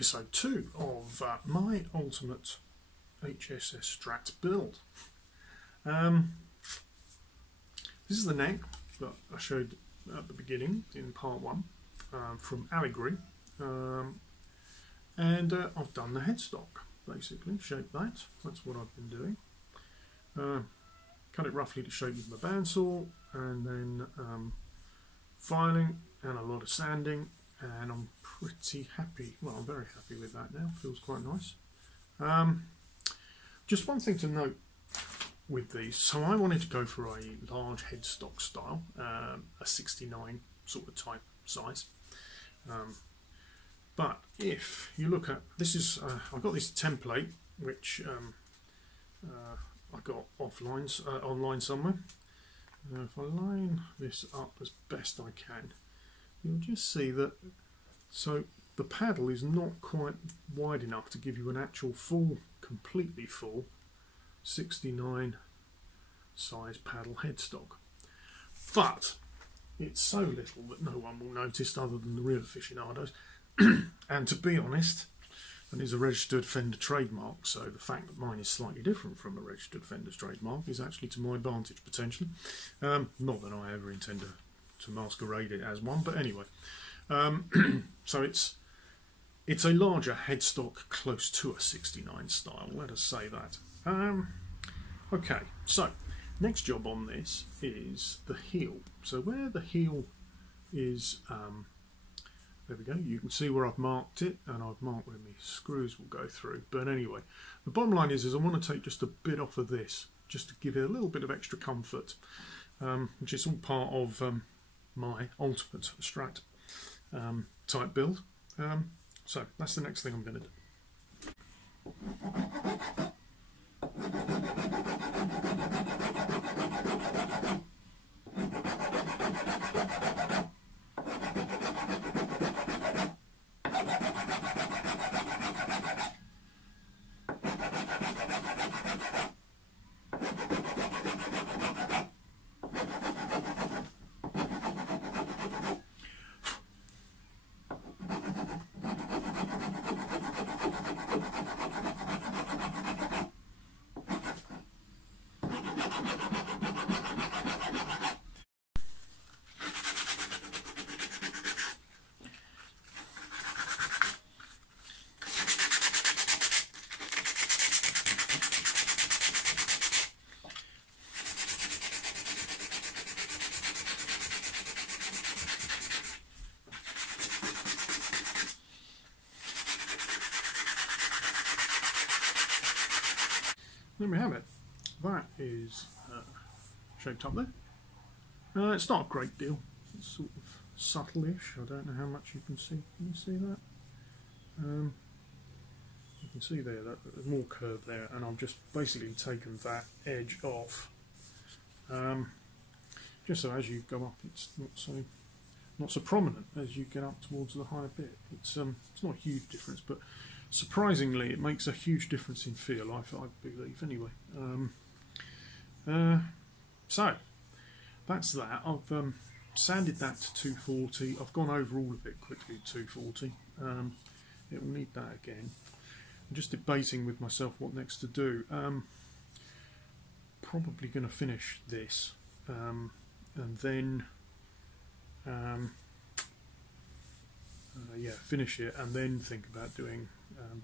episode 2 of my ultimate HSS Strat build. This is the neck that I showed at the beginning in part 1 from Allegory, and I've done the headstock, basically, shaped that. That's what I've been doing. Cut it roughly to shape with my bandsaw, and then filing and a lot of sanding, and I'm pretty happy. Well, I'm very happy with that now. Feels quite nice. Just one thing to note with these. So I wanted to go for a large headstock style, a 69 sort of type size. But if you look at this, is I've got this template which I got online somewhere. If I line this up as best I can, you'll just see that. So the paddle is not quite wide enough to give you an actual full, completely full 69 size paddle headstock. But it's so little that no one will notice other than the real aficionados. And to be honest, and is a registered Fender trademark, so the fact that mine is slightly different from a registered Fender's trademark is actually to my advantage potentially. Not that I ever intend to masquerade it as one, but anyway. So it's a larger headstock, close to a 69 style, let us say that. Okay, so next job on this is the heel. So where the heel is, there we go, you can see where I've marked it, and I've marked where my screws will go through. But anyway, the bottom line is I want to take just a bit off of this, just to give it a little bit of extra comfort, which is all part of my ultimate Strat type build. So that's the next thing I'm going to do. There we have it. That is shaped up there. It's not a great deal. It's sort of subtle-ish. I don't know how much you can see. Can you see that? You can see there that there's more curve there, and I've just basically taken that edge off, just so as you go up, it's not so prominent as you get up towards the higher bit. It's not a huge difference, but surprisingly, it makes a huge difference in feel, I believe, anyway. So, that's that. I've sanded that to 240. I've gone over all of it quickly to 240. It will need that again. I'm just debating with myself what next to do. Probably going to finish this, and then yeah, finish it, and then think about doing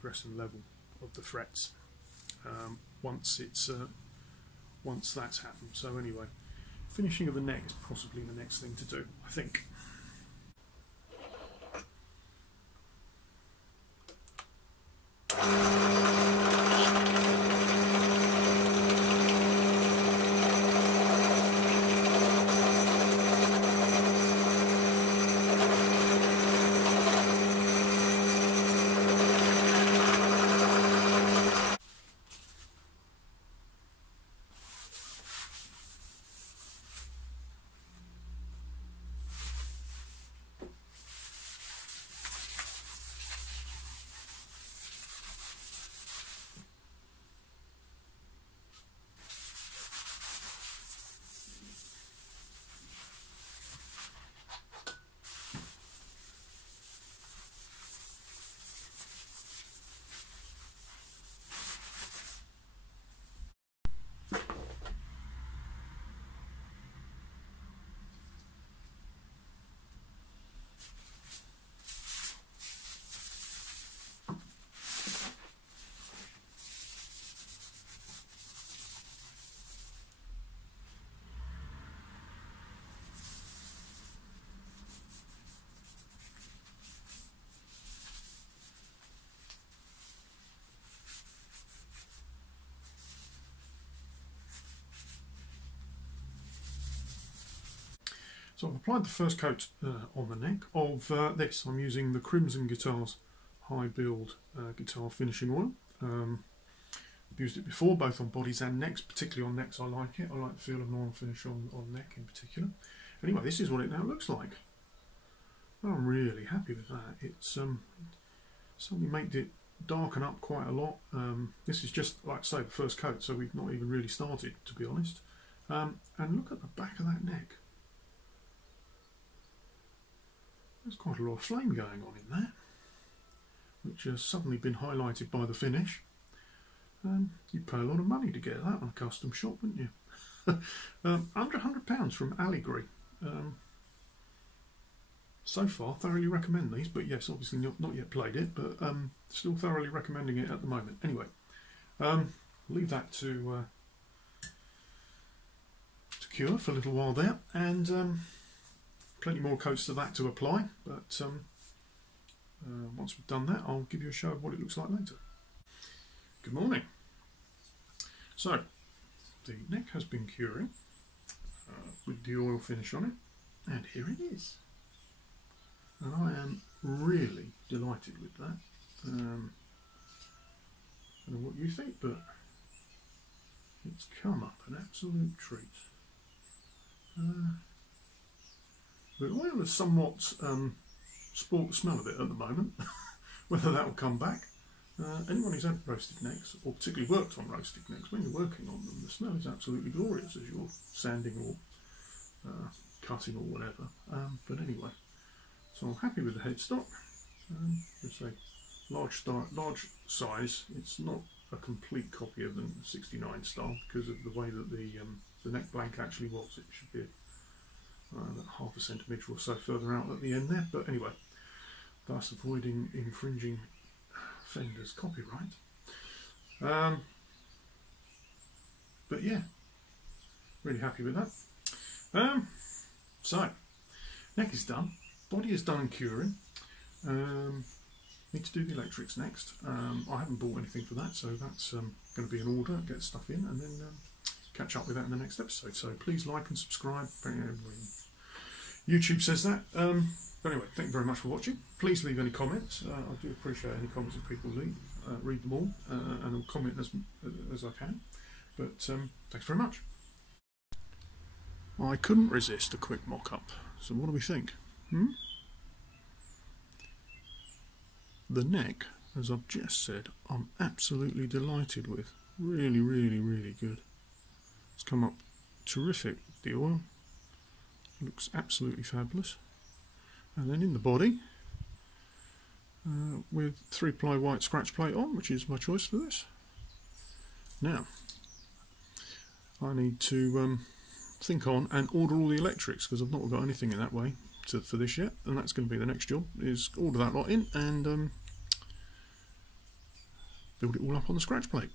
dress and level of the frets once that's happened. So anyway, finishing of the neck is possibly the next thing to do, I think. So I've applied the first coat on the neck of this. I'm using the Crimson Guitars High Build Guitar Finishing Oil. I've used it before, both on bodies and necks. Particularly on necks I like it. I like the feel of an oil finish on neck in particular. Anyway, this is what it now looks like. I'm really happy with that. It's suddenly made it darken up quite a lot. This is just, like I say, the first coat, so we've not even really started, to be honest. And look at the back of that neck. There's quite a lot of flame going on in there, which has suddenly been highlighted by the finish. You'd pay a lot of money to get that on a custom shop, wouldn't you? Under £100 from Allegory. So far, thoroughly recommend these, but yes, obviously not yet played it, but still thoroughly recommending it at the moment. Anyway, leave that to cure for a little while there, and plenty more coats to that to apply, but once we've done that, I'll give you a show of what it looks like later. Good morning. So, the neck has been curing with the oil finish on it, and here it is. And I am really delighted with that. I don't know what you think, but it's come up an absolute treat. The oil is somewhat spoilt the smell of it at the moment. Whether that will come back. Anyone who's had roasted necks, or particularly worked on roasted necks, when you're working on them, the smell is absolutely glorious as you're sanding or cutting or whatever. But anyway, so I'm happy with the headstock. It's a large size. It's not a complete copy of the 69 style because of the way that the neck blank actually was. It should be about half a centimetre or so further out at the end there. But anyway, thus avoiding infringing Fender's copyright. But yeah, really happy with that. So, neck is done, body is done and curing. Need to do the electrics next. I haven't bought anything for that, so that's going to be an order, get stuff in, and then catch up with that in the next episode. So please like and subscribe. YouTube says that. But anyway, thank you very much for watching. Please leave any comments. I do appreciate any comments that people leave. Read them all and I'll comment as I can. But thanks very much. I couldn't resist a quick mock-up. So what do we think? The neck, as I've just said, I'm absolutely delighted with. Really, really, really good. It's come up terrific. The oil looks absolutely fabulous. And then in the body, with 3-ply white scratch plate on, which is my choice for this. Now, I need to think on and order all the electrics, because I've not got anything in that way for this yet, and that's going to be the next job, is order that lot in and build it all up on the scratch plate.